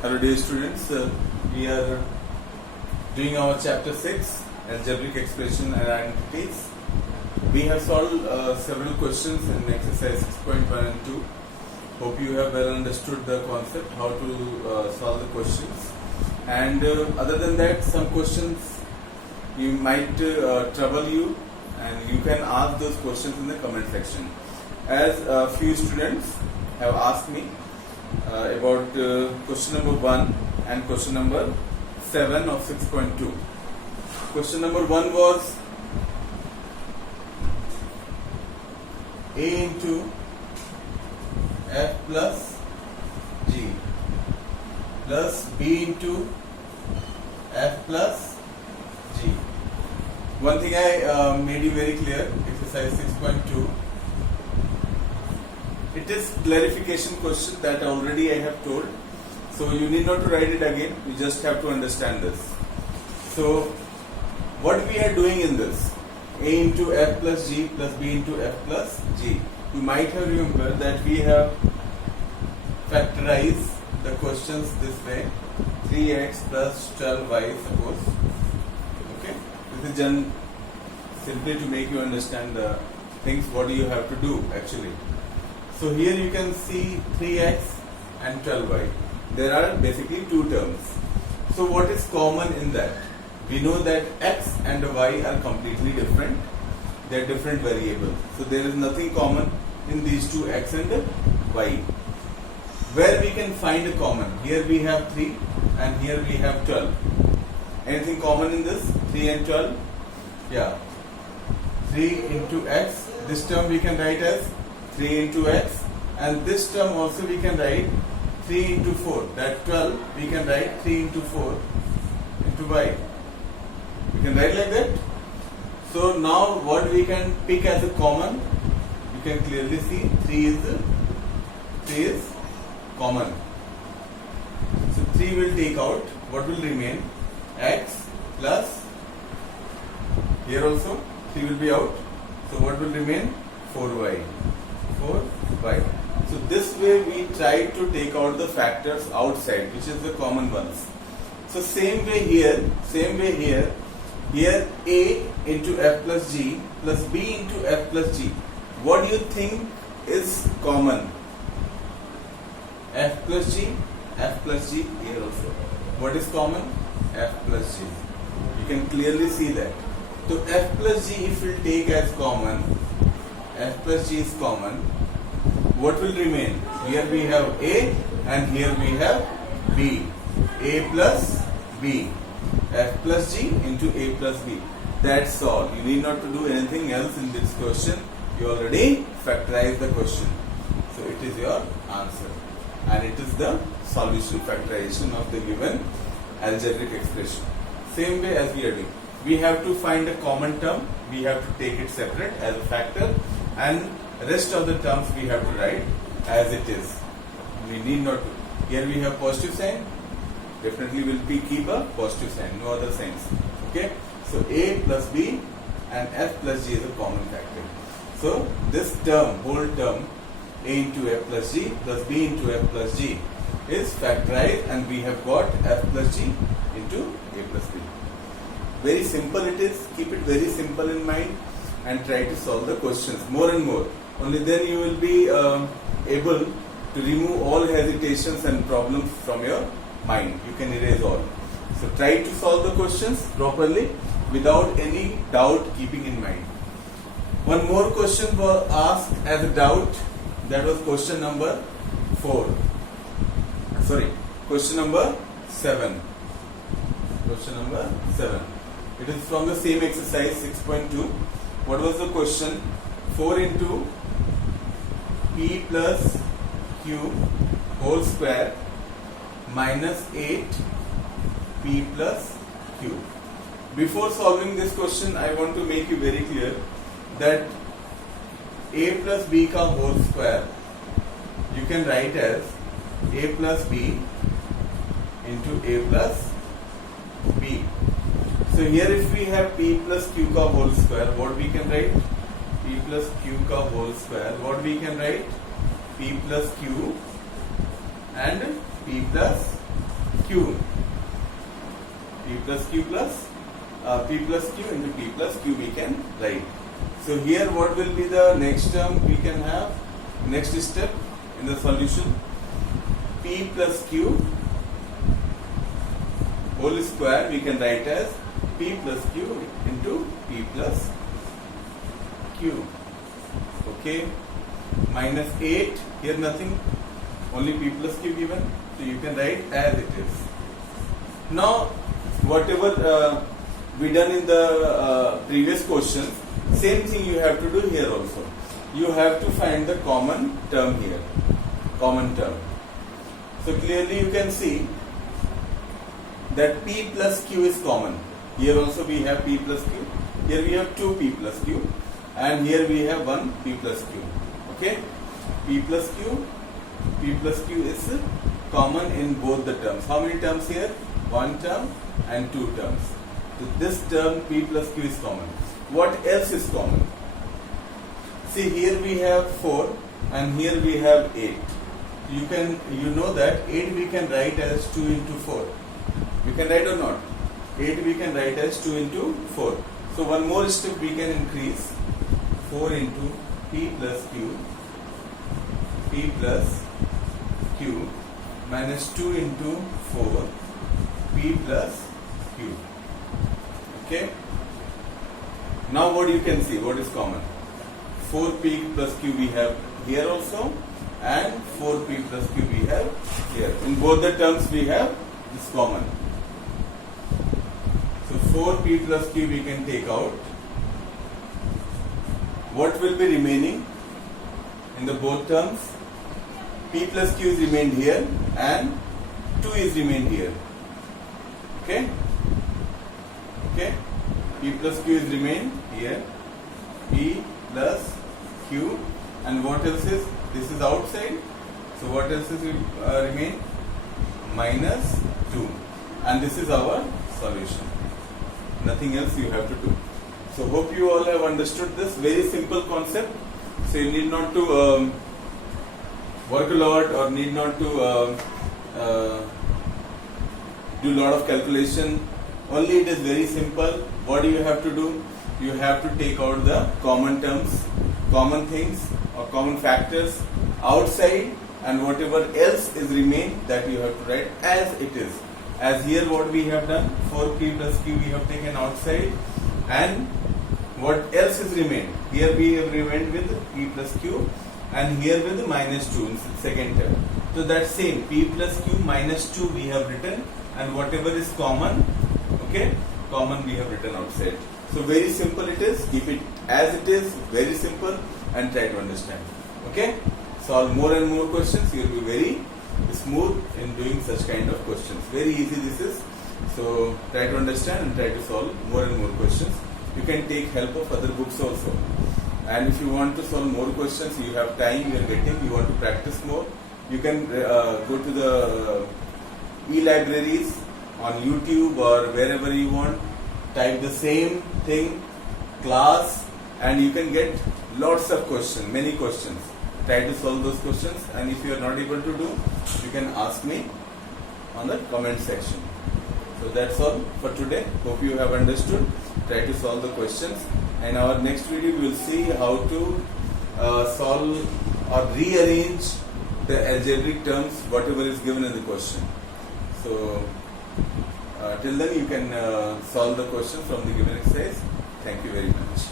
Hello dear students, we are doing our chapter 6 algebraic expression and identities. We have solved several questions in exercise 6.1 and 2. Hope you have well understood the concept, how to solve the questions. And other than that, some questions you might trouble you, and you can ask those questions in the comment section. As a few students have asked me about question number 1 and question number 7 of 6.2. Question number 1 was A into F plus G plus B into F plus G. One thing I made you very clear, exercise 6.2. It is clarification question that already I have told. So you need not to write it again. You just have to understand this. So what we are doing in this, A into F plus G plus B into F plus G. You might have remembered that we have factorized the questions this way. 3x plus 12y suppose. Okay. This is done simply to make you understand the things what you have to do actually. So here you can see 3x and 12y. There are basically two terms. So what is common in that? We know that x and y are completely different. They are different variables. So there is nothing common in these two, x and y. Where we can find a common? Here we have 3 and here we have 12. Anything common in this? 3 and 12? Yeah. 3 into x. This term we can write as 3 into x, and this term also we can write 3 into 4. That 12 we can write 3 into 4 into y. We can write like that. So now what we can pick as a common, you can clearly see 3 is common. So 3 will take out. What will remain? X plus, here also 3 will be out. So what will remain? 4y. 4y. So this way we try to take out the factors outside, which is the common ones. So same way here, here A into F plus G plus B into F plus G. What do you think is common? F plus G here also. What is common? F plus G. You can clearly see that. So F plus G if we take as common, F plus G is common. What will remain? Here we have A and here we have B. A plus B. F plus G into A plus B. That's all. You need not to do anything else in this question. You already factorized the question. So it is your answer. And it is the solution factorization of the given algebraic expression. Same way as we are doing. We have to find a common term. We have to take it separate as a factor, and rest of the terms we have to write as it is. We need not to. Here we have positive sign. Definitely will keep a positive sign, no other signs. Okay. So A plus B and F plus G is a common factor. So this term, whole term, A into F plus G plus B into F plus G is factorized, and we have got F plus G into A plus B. Very simple it is. Keep it very simple in mind and try to solve the questions more and more. Only then you will be able to remove all hesitations and problems from your mind. You can erase all. So try to solve the questions properly without any doubt keeping in mind. One more question was asked as a doubt. That was question number 4. Question number 7. Question number 7. It is from the same exercise 6.2. What was the question? 4 into P plus Q whole square minus 8 P plus Q. Before solving this question, I want to make you very clear that A plus B ka whole square you can write as A plus B into A plus B. So here if we have P plus Q ka whole square, what we can write? P plus Q ka whole square, what we can write? P plus Q and P plus q. P plus q plus P plus q into P plus q we can write. So here what will be the next term we can have? Next step in the solution, P plus q whole square we can write as P plus q into P plus q. Okay, minus 8, here nothing, only P plus q given, so you can write as it is. Now whatever we done in the previous question, same thing you have to do here also. You have to find the common term here, common term. So clearly you can see that P plus q is common. Here also we have P plus q, here we have 2 P plus q, and here we have 1 P plus q. Okay, P plus q is common in both the terms. How many terms here? 1 term and 2 terms. So this term P plus q is common. What else is common? See, here we have 4 and here we have 8. You know that 8 we can write as 2 into 4. You can write or not? 8 we can write as 2 into 4. So one more step we can increase, 4 into P plus q minus 2 into 4 P plus q. Okay. Now what you can see, what is common? 4P plus q we have here also, and 4P plus q we have here. In both the terms we have this common. So 4P plus q we can take out. What will be remaining in the both terms? P plus q is remained here and 2 is remained here. Okay? Okay? P plus q is remained here. P plus q, and what else is? This is outside. So what else is remain? Minus 2. And this is our solution. Nothing else you have to do. So hope you all have understood this very simple concept. So you need not to work a lot or need not to do lot of calculation. Only it is very simple. What do you have to do? You have to take out the common terms, common things or common factors outside, and whatever else is remain, that you have to write as it is. As here what we have done, 4P plus q we have taken outside, and what else is remained? Here we have remained with P plus q, and here with minus 2 in second term. So that same P plus q minus 2 we have written, and whatever is common, okay, common we have written outside. So very simple it is. Keep it as it is, very simple, and try to understand. Okay, solve more and more questions. You will be very smooth in doing such kind of questions. Very easy this is. So try to understand and try to solve more and more questions. You can take help of other books also. And if you want to solve more questions, you have time, you are getting, you want to practice more, you can go to the e-libraries on YouTube or wherever you want. Type the same thing, class, and you can get lots of questions, many questions. Try to solve those questions, and if you are not able to do, you can ask me on the comment section. So that's all for today. Hope you have understood. Try to solve the questions. In our next video, we will see how to solve or rearrange the algebraic terms, whatever is given in the question. So till then, you can solve the question from the given exercise. Thank you very much.